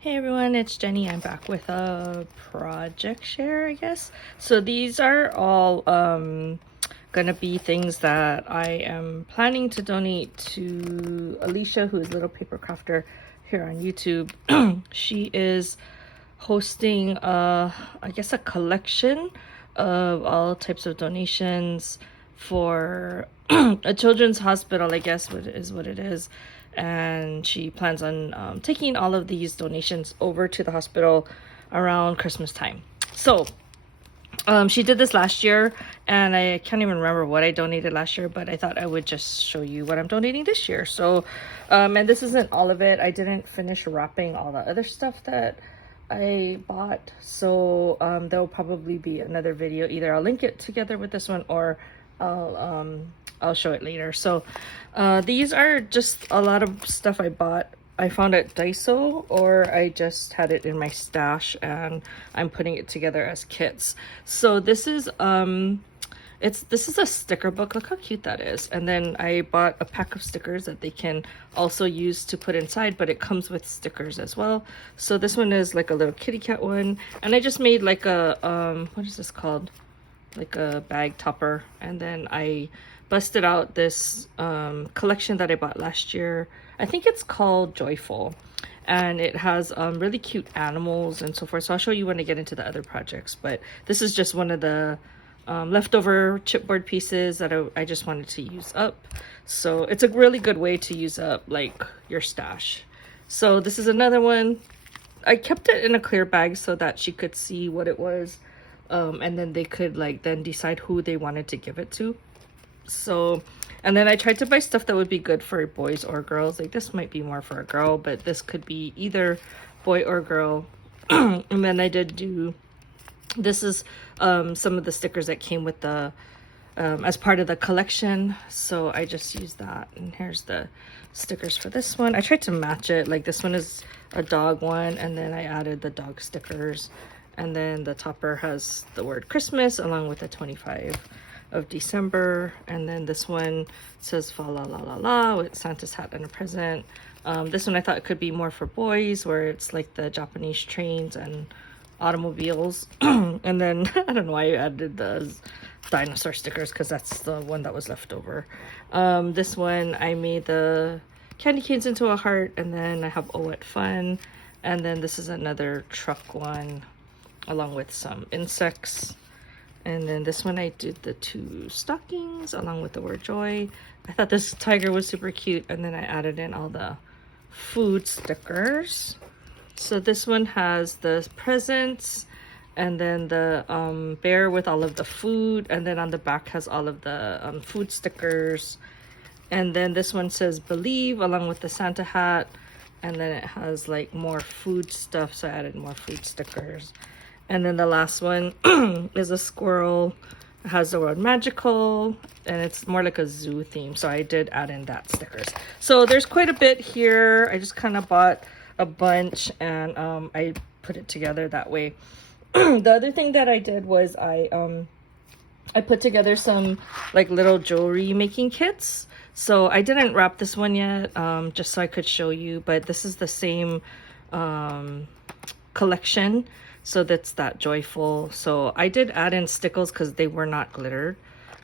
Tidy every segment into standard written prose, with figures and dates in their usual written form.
Hey everyone, it's Jenny. I'm back with a project share, I guess. So these are all gonna be things that I am planning to donate to Alicia, who is Little Paper Crafter here on YouTube. She is hosting I guess a collection of all types of donations for a children's hospital, I guess is what it is. And she plans on taking all of these donations over to the hospital around Christmas time. So she did this last year, and I can't even remember what I donated last year, but I thought I would just show you what I'm donating this year. So, and this isn't all of it. I didn't finish wrapping all the other stuff that I bought. So there'll probably be another video. Either I'll link it together with this one, or I'll show it later. So these are just a lot of stuff I bought. I found at Daiso, or I just had it in my stash and I'm putting it together as kits. So this is this is a sticker book. Look how cute that is. And then I bought a pack of stickers that they can also use to put inside, but it comes with stickers as well. So this one is like a little kitty cat one, and I just made like a what is this called, like a bag topper. And then I busted out this collection that I bought last year. I think it's called Joyful, and it has really cute animals and so forth. So I'll show you when I get into the other projects, but this is just one of the leftover chipboard pieces that I just wanted to use up. So it's a really good way to use up like your stash. So this is another one. I kept it in a clear bag so that she could see what it was, and then they could like then decide who they wanted to give it to. So, and then I tried to buy stuff that would be good for boys or girls. Like this might be more for a girl, but this could be either boy or girl. And then I did do, this is some of the stickers that came with the as part of the collection. So I just used that, and here's the stickers for this one. I tried to match it. Like this one is a dog one, and then I added the dog stickers, and then the topper has the word Christmas along with the 25 of December. And then this one says fa la la la la with Santa's hat and a present. This one I thought it could be more for boys, where it's like the Japanese trains and automobiles. And then I don't know why I added the dinosaur stickers, because that's the one that was left over. This one I made the candy canes into a heart, and then I have Oh What Fun. And then this is another truck one along with some insects. And then this one I did the 2 stockings along with the word joy. I thought this tiger was super cute, and then I added in all the food stickers. So this one has the presents, and then the bear with all of the food, and then on the back has all of the food stickers. And then this one says believe along with the Santa hat, and then it has like more food stuff, so I added more food stickers. And then the last one is a squirrel. It has the word magical, and it's more like a zoo theme, so I did add in that stickers. So there's quite a bit here. I just kind of bought a bunch, and I put it together that way. The other thing that I did was I put together some like little jewelry making kits. So I didn't wrap this one yet, just so I could show you, but this is the same collection. So that's that Joyful. So I did add in stickles because they were not glittered.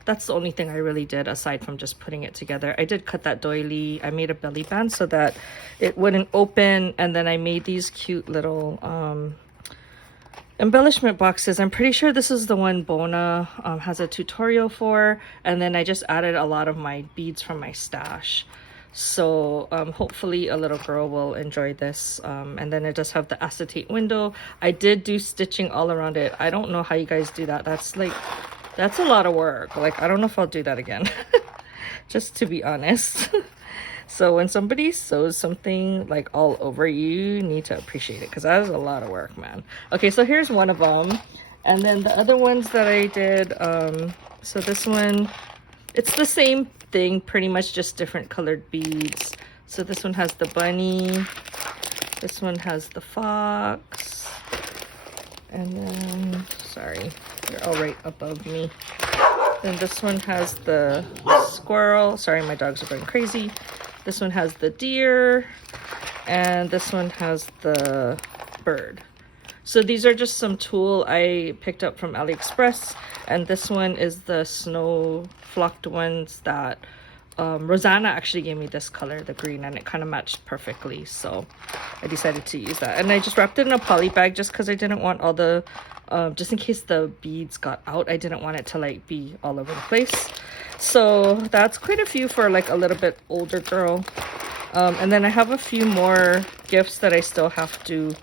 That's the only thing I really did aside from just putting it together. I did cut that doily. I made a belly band so that it wouldn't open, and then I made these cute little embellishment boxes. I'm pretty sure this is the one Bona has a tutorial for, and then I just added a lot of my beads from my stash. So hopefully a little girl will enjoy this. And then it does have the acetate window. I did do stitching all around it. I don't know how you guys do that. That's a lot of work. Like, I don't know if I'll do that again. Just to be honest. So when somebody sews something like all over, you need to appreciate it, because that is a lot of work, man. Okay, so here's one of them. And then the other ones that I did, so this one, it's the same thing, pretty much just different colored beads. So this one has the bunny, this one has the fox, and then, sorry, they're all right above me. Then this one has the squirrel. Sorry, my dogs are going crazy. This one has the deer. and this one has the bird. So these are just some tulle I picked up from AliExpress, and this one is the snow flocked ones that Rosanna actually gave me this color, the green, and it kind of matched perfectly, so I decided to use that. And I just wrapped it in a poly bag just because I didn't want all the just in case the beads got out, I didn't want it to like be all over the place. So that's quite a few for like a little bit older girl. And then I have a few more gifts that I still have to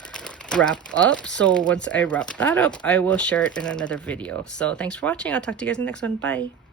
wrap up. So once I wrap that up, I will share it in another video. So thanks for watching. I'll talk to you guys in the next one. Bye.